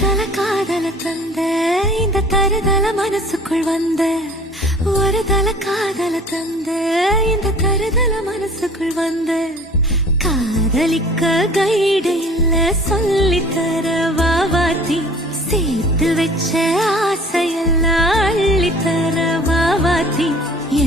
தருதல காதல தந்த இந்த தருதல மனசுக்குள் வந்த ஒரு தல காதல தந்த இந்த தருதல மனசுக்குள் வந்த காதலிக்க கைடு இல்ல சொல்லித்தர வாவாத்தி சேர்த்து வச்ச ஆசையெல்லாம் அள்ளித்தர வாவாத்தி ஏ